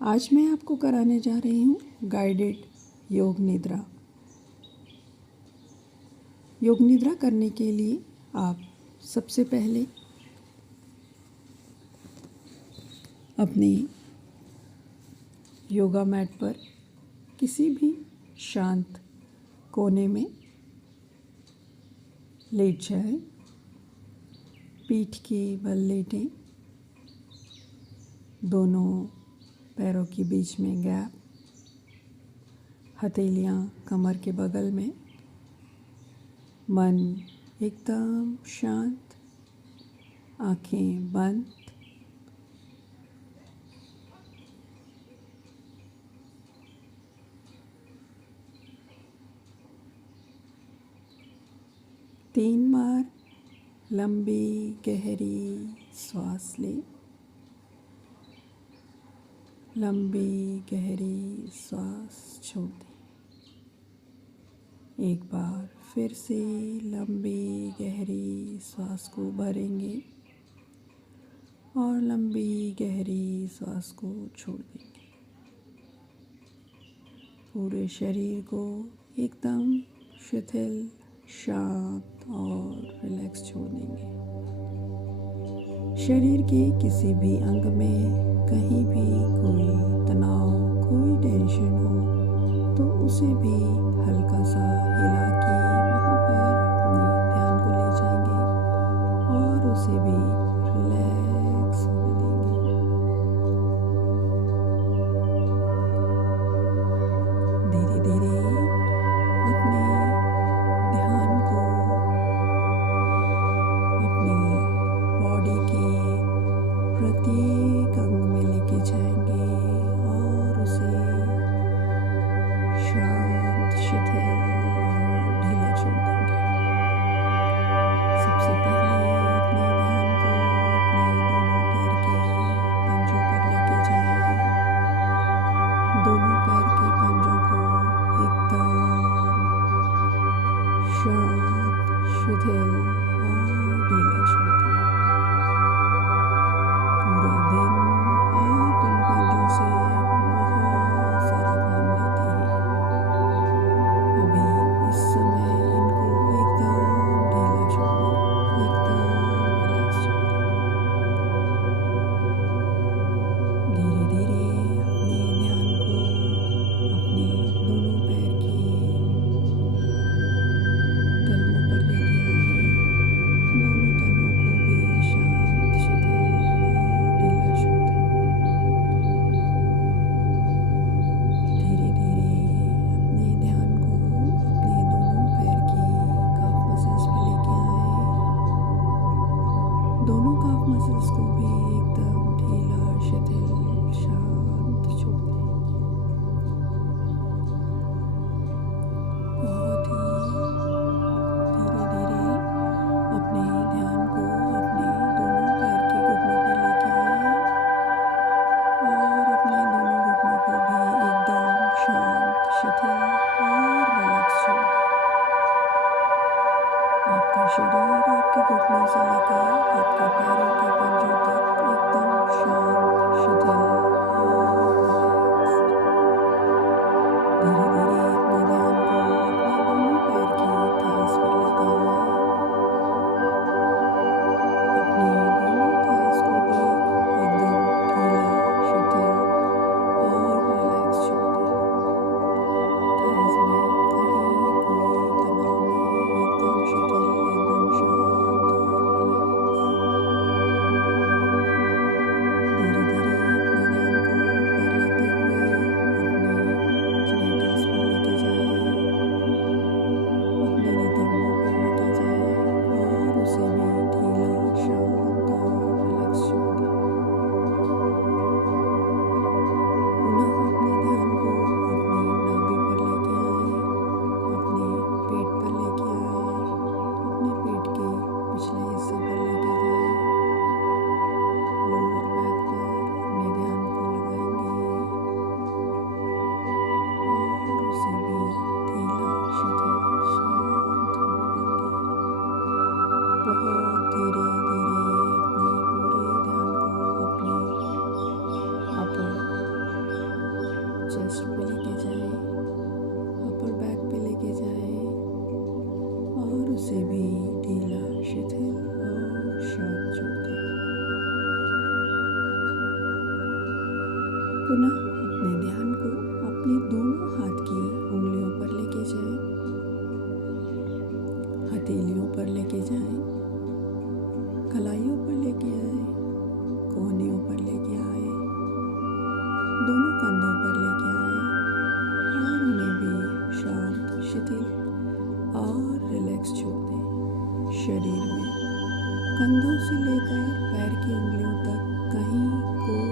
आज मैं आपको कराने जा रही हूँ गाइडेड योग निद्रा। योग निद्रा करने के लिए आप सबसे पहले अपने योगा मैट पर किसी भी शांत कोने में लेट जाएं, पीठ के बल लेटें, दोनों पैरों के बीच में गैप, हथेलियाँ कमर के बगल में, मन एकदम शांत, आँखें बंद। तीन बार लंबी गहरी सांस लें, लंबी गहरी सांस छोड़ दें। एक बार फिर से लंबी गहरी सांस को भरेंगे और लंबी गहरी सांस को छोड़ देंगे। पूरे शरीर को एकदम शिथिल, शांत और रिलैक्स छोड़ देंगे। शरीर के किसी भी अंग में कहीं भी कोई तनाव, कोई टेंशन हो तो उसे भी हल्का सा हिला के वहाँ पर अपने ध्यान को ले जाएंगे और उसे भी रिलैक्स होने देंगे। धीरे धीरे अपने ध्यान को अपनी बॉडी के प्रत्येक अंग में लेके जाएंगे और उसे शांत, शिथिल और ढीला छोड़ देंगे। सबसे पहले अपने ध्यान को पुनः अपने ध्यान को अपने दोनों हाथ की उंगलियों पर लेके जाएं, हथेलियों पर लेके जाएं, कलाइयों पर लेके आए, कोहनियों पर लेके आए, दोनों कंधों पर लेके आए और उन्हें भी शांत, शिथिल और रिलैक्स छोड़ दें। शरीर में कंधों से लेकर पैर की उंगलियों तक कहीं कोई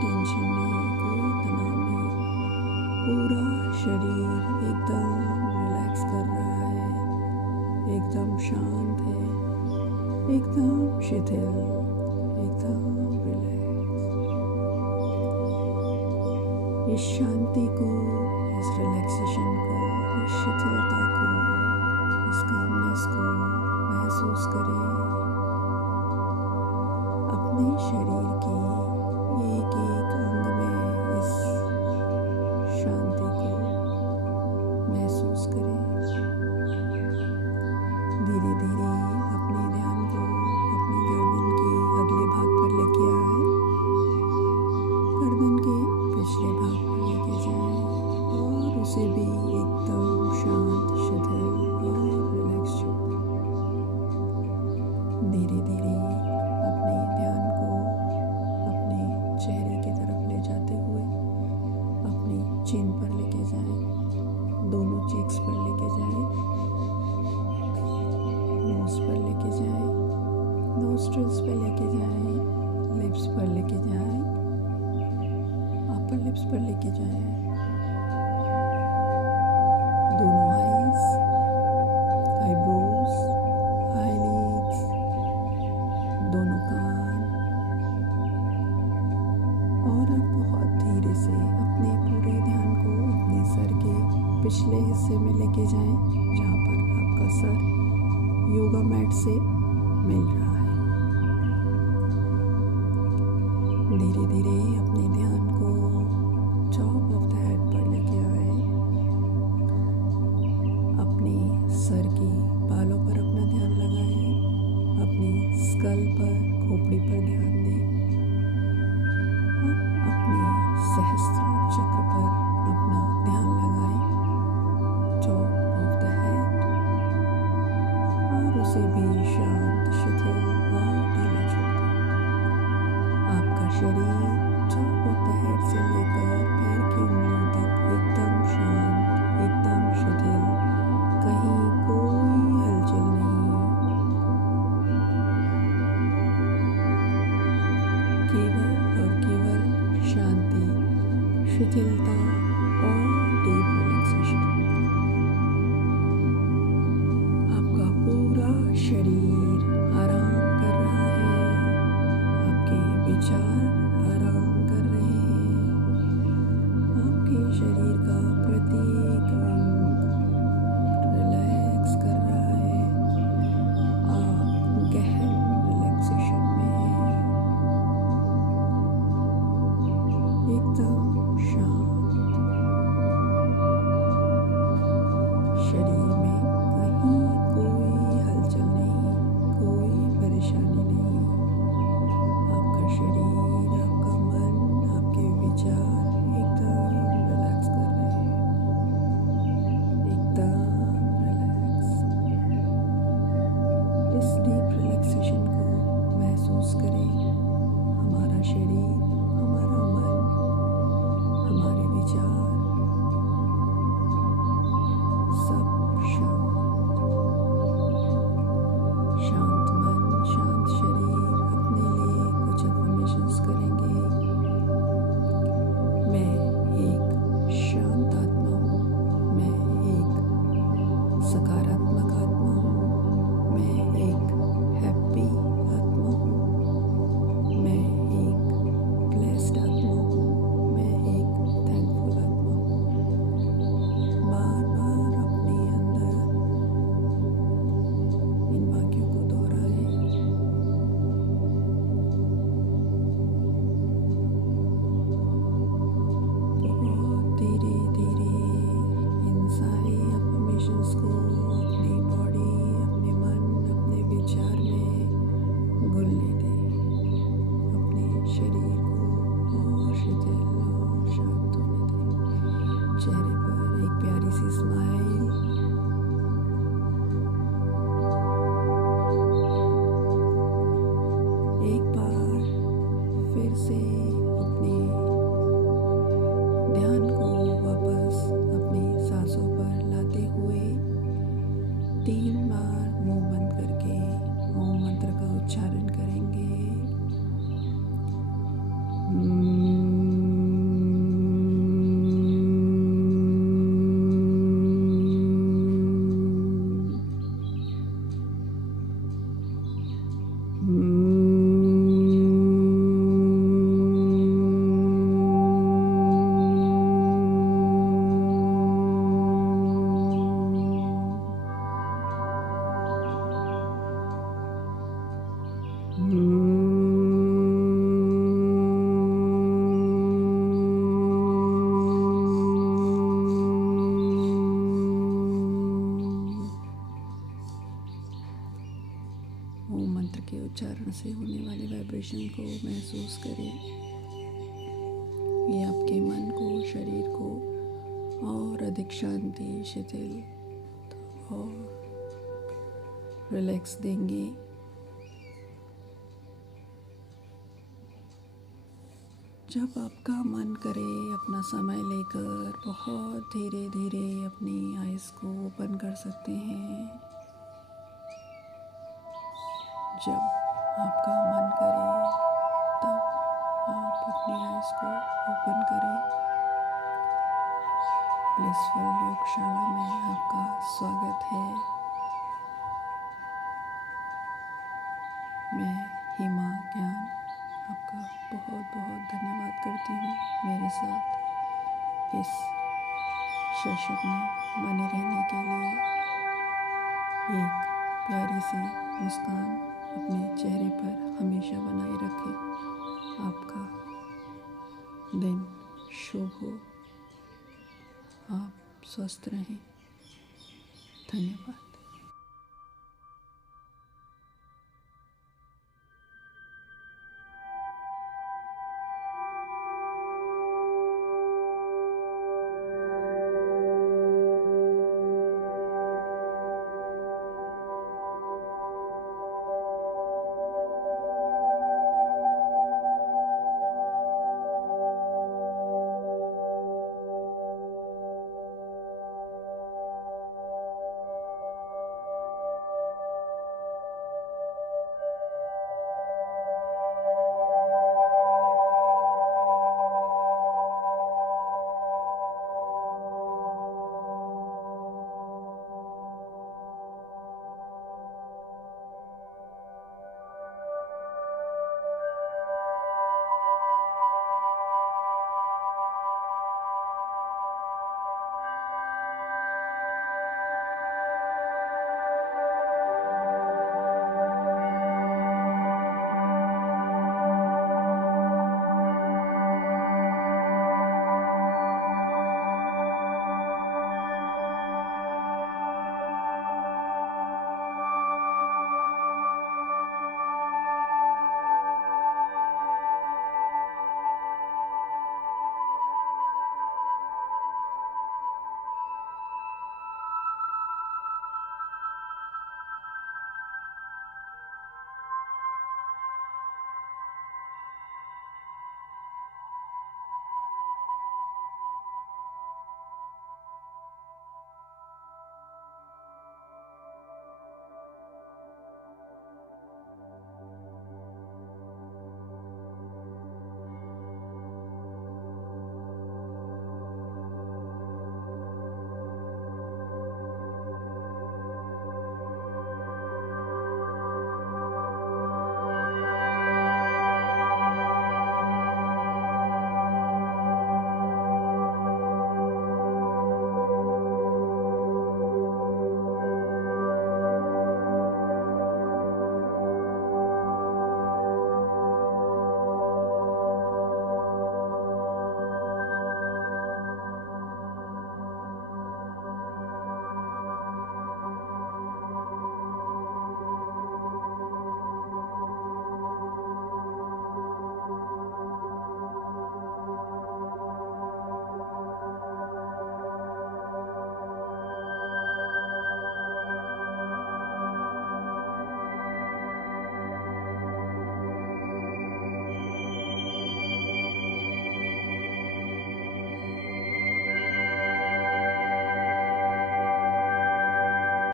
टेंशन नहीं, कोई तनाव नहीं। पूरा शरीर एकदम रिलैक्स कर रहा है, एकदम शांत है, एकदम शिथिल, एकदम रिलैक्स। इस शांति को, इस रिलैक्सेशन को, इस शिथिलता को, इस कामनेस को महसूस करें। अपने शरीर की एक एक अंग में इस शांति को महसूस करें। धीरे धीरे अपने ध्यान को अपनी गर्दन के अगले भाग पर लेके आए, गर्दन के पिछले भाग पर लेके जाएं और उसे भी एकदम शांत, शिथिल और रिलैक्स छोड़ दें। धीरे धीरे अपने ध्यान को अपने चेहरे की तरफ ले जाते हुए अपनी चिन पर लेके जाएं, दोनों चीक्स पर लेके जाएं, नोज पर लेके जाएं, नोस्ट्रिल्स पर लेके जाएं, लिप्स पर लेके जाएं, अपर लिप्स पर लेके जाएं, दोनों आईज, आईब्रोज, आईलिड्स, दोनों कान, और अब बहुत धीरे से अपने पूरे ध्यान को अपने सर के पिछले हिस्से में लेके जाएं, जहाँ पर आपका सर योगा मैट से मिल रहा है। धीरे धीरे अपने ध्यान को टॉप ऑफ द हेड पर लेके आए, अपने सर के बालों पर अपना ध्यान लगाएं, अपनी स्कल पर, खोपड़ी पर ध्यान दें। अब अपने सहस्त्रार चक्र पर अपना ध्यान लगाएं, टॉप ऑफ द हेड, और उसे भी शांत, शिथिल और ढीला छोड़ दें। आपका शरीर टॉप ऑफ द हेड से लेकर पैर की उंगलियों तक एकदम शांत, एकदम शिथिल, कहीं कोई हलचल नहीं, केवल और केवल शांति, शिथिलता और डीप रिलैक्सेशन। आपका पूरा शरीर आराम कर रहा है, आपके विचार आराम कर रहे हैं, आपके शरीर का प्रत्येक अंग रिलैक्स कर रहा है। आप गहन रिलैक्सेशन में हैं, एकदम शांत। शरीर में कहीं कोई हलचल नहीं, कोई परेशानी नहीं। आपका शरीर, आपका मन, आपके विचार एकदम रिलैक्स कर रहे हैं, एकदम रिलैक्स। इस डीप रिलैक्सेशन को महसूस करें। हमारा शरीर, हमारा मन, हमारे वाइब्रेशन को महसूस करें। ये आपके मन को, शरीर को और अधिक शांति, शिथिल और रिलैक्स देंगे। जब आपका मन करे, अपना समय लेकर बहुत धीरे धीरे अपनी आइज़ को ओपन कर सकते हैं। जब आपका मन करे तब आप अपनी आइज़ को ओपन करें। ब्लिसफुल योगशाला में आपका स्वागत है। मैं हिमा ज्ञान आपका बहुत बहुत धन्यवाद करती हूँ मेरे साथ इस सेशन में बने रहने के लिए। एक प्यारी सी मुस्कान अपने चेहरे पर हमेशा बनाए रखें। आपका दिन शुभ हो। आप स्वस्थ रहें। धन्यवाद।